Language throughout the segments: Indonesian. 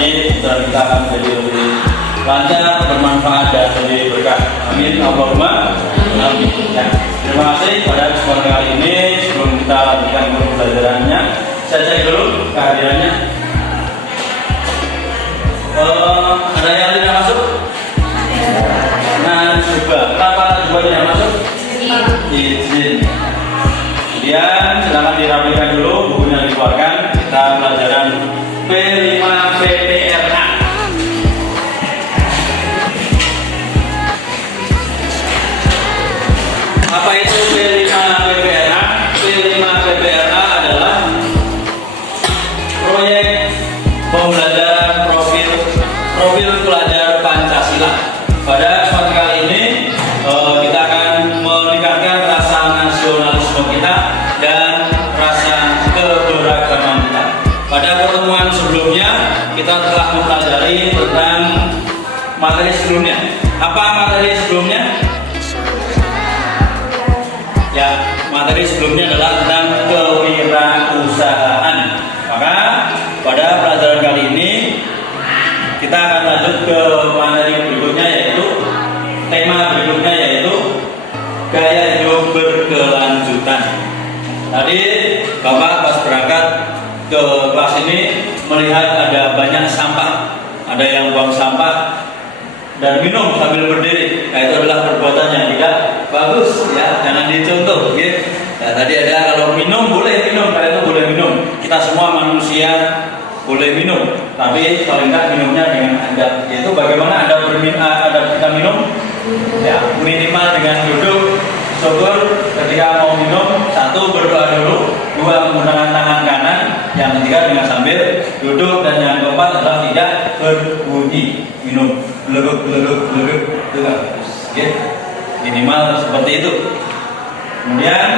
Jadi putra kita akan menjadi lebih lancar, bermanfaat dan lebih berkah. Amin. Allahumma amin. Ya. Terima kasih pada kesempatan kali ini. Sebelum kita lanjutkan pembelajarannya, saya cek dulu kehadirannya. Ada yang tidak masuk? Nah, coba. Kenapa coba tidak masuk? Izin. Kemudian silakan dirapikan dulu, bukunya dikeluarkan. Kita pelajaran P5 PPRA. Apa itu P5 PPRA? P5 PPRA adalah proyek pembelajaran profil pelajar Pancasila. Pada kesempatan kali ini kita akan meningkatkan rasa nasionalisme kita dan rasa keberagaman kita. Pada pertemuan sebelumnya kita telah mempelajari tentang materi sebelumnya. Apa materi sebelumnya? Ya, materi sebelumnya adalah tentang kewirausahaan. Maka pada pelajaran kali ini kita akan lanjut ke materi berikutnya, yaitu tema berikutnya, yaitu gaya hidup berkelanjutan. Tadi Bapak pas berangkat ke kelas ini melihat ada banyak sampah, ada yang buang sampah dan minum sambil berdiri. Nah, itu adalah perbuatan yang tidak bagus, ya, jangan dicontoh, gitu. Nah, tadi ada kalau minum boleh minum, kalau itu boleh minum. Kita semua manusia boleh minum, tapi paling tidak minumnya dengan adab. Yaitu bagaimana adab kita minum? Ya, minimal dengan duduk. Syukur ketika mau minum, satu berdoa dulu, dua menggunakan tangan kanan, yang ketiga dengan sambil duduk, dan yang keempat adalah tidak berbunyi minum. Beleguk itu kan, minimal seperti itu. Kemudian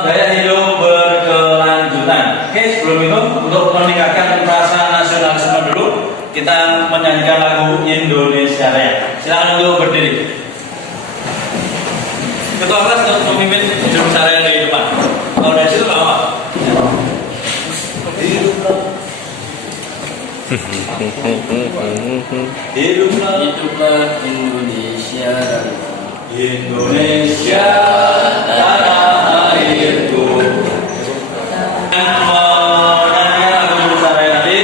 gaya hidup berkelanjutan. Oke, sebelum itu untuk meningkatkan rasa nasionalisme dulu, kita menyanyikan lagu Indonesia Raya. Silakan untuk berdiri. Ketua kelas untuk memimpin Indonesia Raya dari depan. Kalau dari situ nggak apa. Hiduplah Indonesia, Indonesia tanah airku. Menyanyikan lagu Indonesia Raya nanti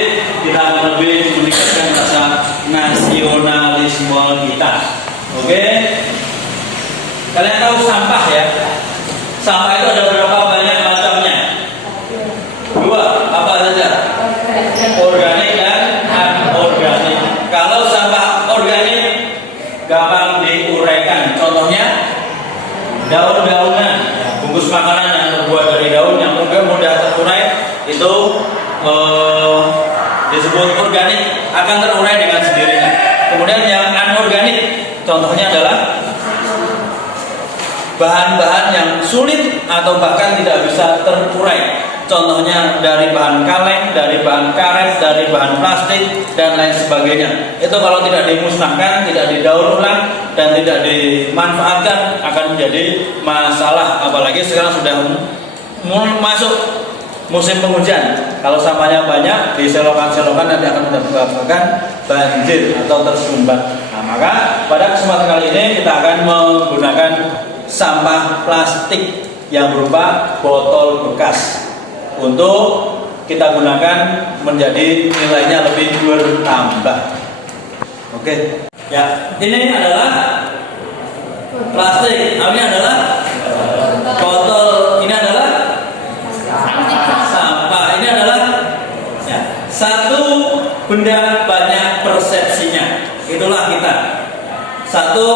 kita akan lebih meningkatkan rasa nasionalisme kita. Oke? Kalian tahu sampah, ya? Sampah itu ada berapa banyak macamnya? Dua. Apa saja? Organik dan anorganik. Kalau sampah organik gampang diuraikan. Contohnya daun-daunan, bungkus makanan yang terbuat dari daun yang mudah terurai, itu disebut organik, akan terurai dengan sendirinya. Kemudian yang anorganik, contohnya adalah bahan-bahan yang sulit atau bahkan tidak bisa terurai. Contohnya dari bahan kaleng, dari bahan karet, dari bahan plastik, dan lain sebagainya. Itu kalau tidak dimusnahkan, tidak didaur ulang, dan tidak dimanfaatkan akan menjadi masalah. Apalagi sekarang sudah masuk musim penghujan. Kalau sampahnya banyak di selokan-selokan nanti akan menyebabkan banjir atau tersumbat. Nah, maka pada kesempatan kali ini kita akan menggunakan sampah plastik yang berupa botol bekas untuk kita gunakan menjadi nilainya lebih bertambah. Oke. Ya, ini adalah plastik. Ini adalah botol. Ini adalah sampah. Ini adalah satu benda banyak persepsinya. Itulah kita. Satu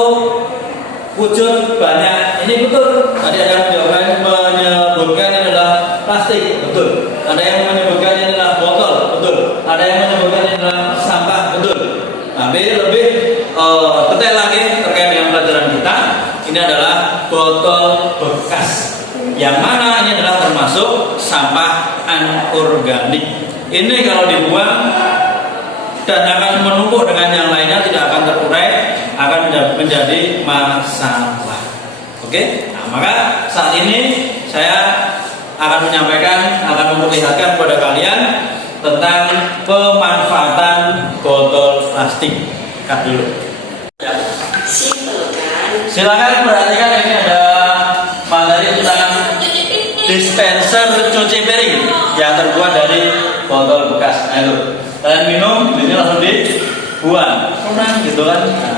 wujud banyak. Ini betul. Tadi ada yang menyebutkan ini adalah plastik, betul. Ada yang menyebutkan ini adalah botol, betul. Ada yang menyebutkan ini adalah sampah, betul. Tapi lebih detail lagi terkait dengan pelajaran kita, ini adalah botol bekas. Yang mana ini adalah termasuk sampah anorganik. Ini kalau dibuang dan akan menumpuk dengan yang lainnya, tidak akan terurai, akan menjadi masalah. Oke? Nah, maka saat ini saya akan menyampaikan, akan memperlihatkan kepada kalian tentang pemanfaatan botol plastik. Kak dulu. Ya. Silakan perhatikan, ini ada materi tentang dispenser cuci piring yang terbuat dari botol bekas. Nah itu, kalian minum, ini langsung dibuang, gitu kan? Nah.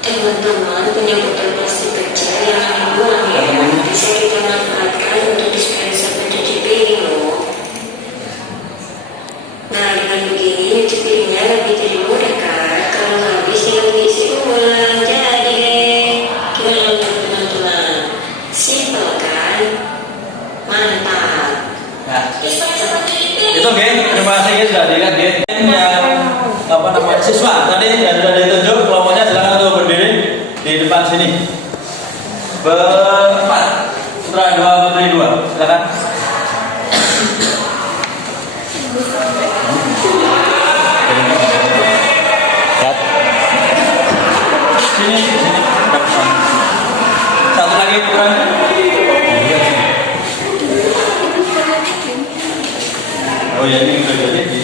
Teman-teman punya botol plastik kecil yang dibuang ya, bisa kita manfaatkan untuk dispenser pencuci piring loh. Nah dengan begini nyuci piringnya lebih termudah kan, kalau habis tinggal diisi ulang. Jadi deh, gimana untuk teman-teman? Simple kan? Mantap. Nah, itu geng, terima kasih ya sudah dilihat geng. Yang siswa tadi yang sudah ditunjuk kelompoknya, silakan untuk berdiri di depan sini. Berempat, putra 2, putri 2, silakan. Sini. Satu lagi kurang. Oh ya, ini udah jadi di.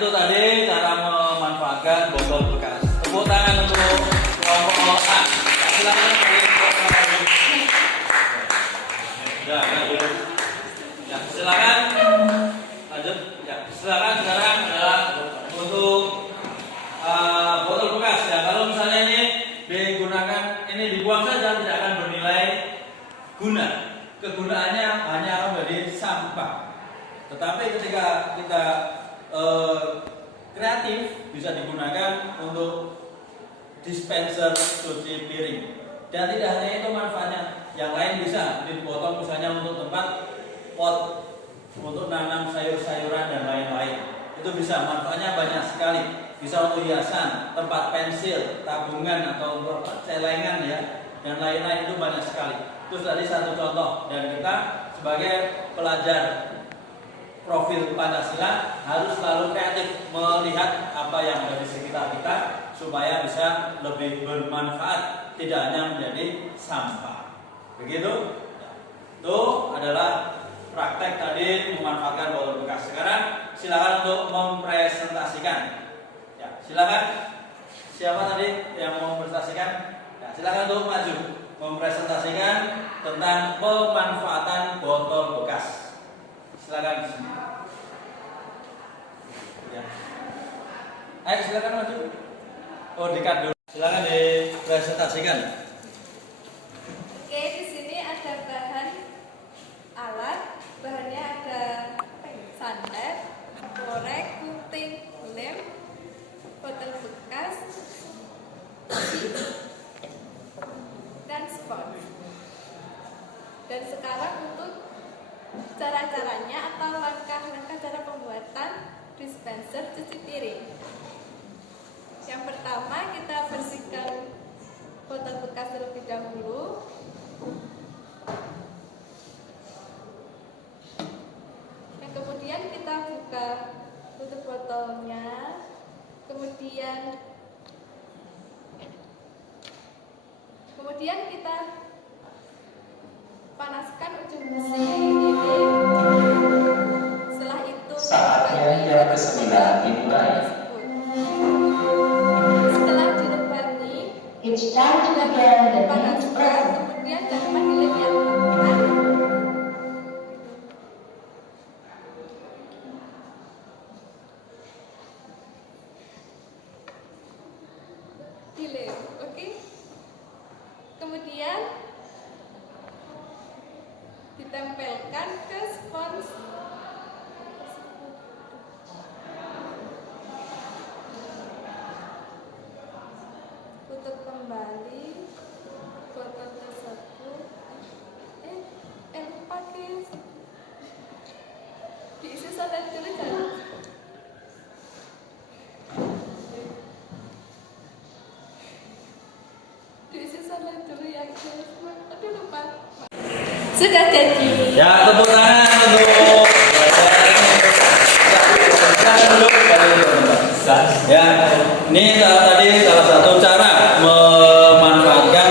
Itu tadi cara memanfaatkan botol bekas. Tepuk tangan untuk kelompok A. Silakan. Ya, silakan. Lanjut. Ya, silakan sekarang adalah untuk botol bekas. Ya, kalau misalnya ini digunakan, ini dibuang saja tidak akan bernilai guna. Kegunaannya hanya akan menjadi sampah. Tetapi ketika kita kreatif, bisa digunakan untuk dispenser cuci piring. Dan tidak hanya itu manfaatnya, yang lain bisa dipotong misalnya untuk tempat pot untuk nanam sayur-sayuran dan lain-lain. Itu bisa, manfaatnya banyak sekali. Bisa untuk hiasan, tempat pensil, tabungan atau untuk celengan ya, dan lain-lain, itu banyak sekali. Itu tadi satu contoh, dan kita sebagai pelajar profil Pancasila harus selalu kreatif melihat apa yang ada di sekitar kita supaya bisa lebih bermanfaat, tidak hanya menjadi sampah. Begitu? Itu adalah praktek tadi memanfaatkan botol bekas. Sekarang silakan untuk mempresentasikan. Ya, silakan. Siapa tadi yang mau mempresentasikan? Ya, silakan untuk maju mempresentasikan tentang pemanfaatan botol bekas. Silakan di sini. Ya. Ayo silakan maju. Oh, dekat dulu. Silakan dipresentasikan. Oke, di sini ada bahan alat. Bahannya ada santet, korek, gunting, lem, botol bekas, dan spons. Dan sekarang untuk cara-caranya atau langkah-langkah cara pembuatan dispenser cuci piring. Yang pertama, kita bersihkan botol bekas terlebih dahulu. Dan kemudian kita buka tutup botol Kemudian kita panaskan ujung besi ini. Setelah itu Saatnya jam ke-9 dimulai. setelah dilebani, It's time to begin the next dipanaskan, prayer. kemudian jangan dilem yang tepat. Dilem, oke? Kemudian ditempelkan ke spons. Tutup kembali botol tersebut. Lupa guys, diisi soda dulu kan? Diisi soda dulu ya guys. Aduh lupa. Sudah jadi. Ya, tepuk tangan untuk ya, ini tadi salah satu cara memanfaatkan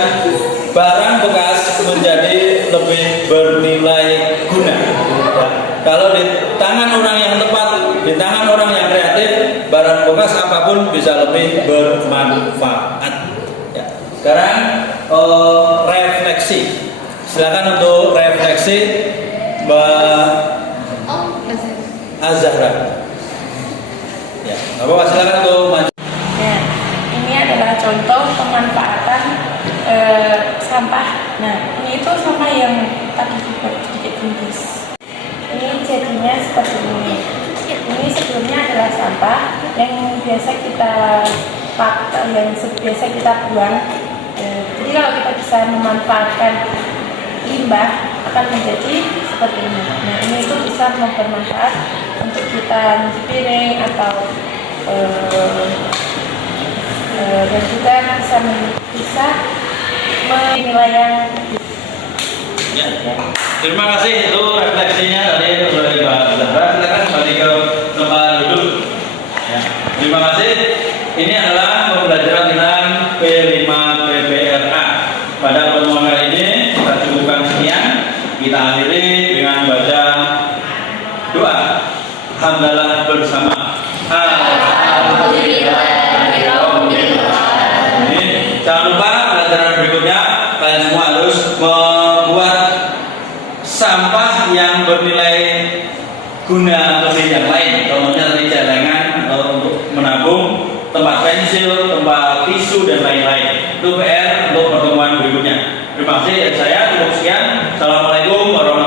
barang bekas menjadi lebih bernilai guna. Ya, kalau di tangan orang yang tepat, di tangan orang yang kreatif, barang bekas apapun bisa lebih bermanfaat. Ya. Sekarang refleksi. Silakan untuk refleksi Mbak Azahra. Ya, Bapak silakan untuk maju. Nah, ini adalah contoh pemanfaatan sampah. Nah, ini itu sampah yang tadi dibuat sedikit tipis. Ini jadinya seperti ini. Ini sebelumnya adalah sampah yang biasa kita pakai, yang biasa kita buang. Jadi kalau kita bisa memanfaatkan limbah akan menjadi seperti ini. Nah, ini itu bisa bermanfaat untuk kita nyuci piring atau dan juga bisa menilai yang Ya. Terima kasih itu refleksinya tadi oleh Mbak Zahra. Silakan kembali ke tempat duduk. Ya. Terima kasih. Ini adalah pembelajaran tentang P5 PPRA. Pada pertemuan kali ini kita cukupkan sekian. Kita akhiri dengan baca doa hamdalah bersama. Jangan lupa pelajaran berikutnya kalian semua harus membuat sampah yang bernilai guna lebih yang lain. Contohnya tadi celengan atau untuk menabung, tempat pensil, tempat tisu dan lain-lain. Itu PR untuk pertemuan berikutnya. Terima kasih dari saya. Cukup sekian. Assalamualaikum warahmatullahi wabarakatuh.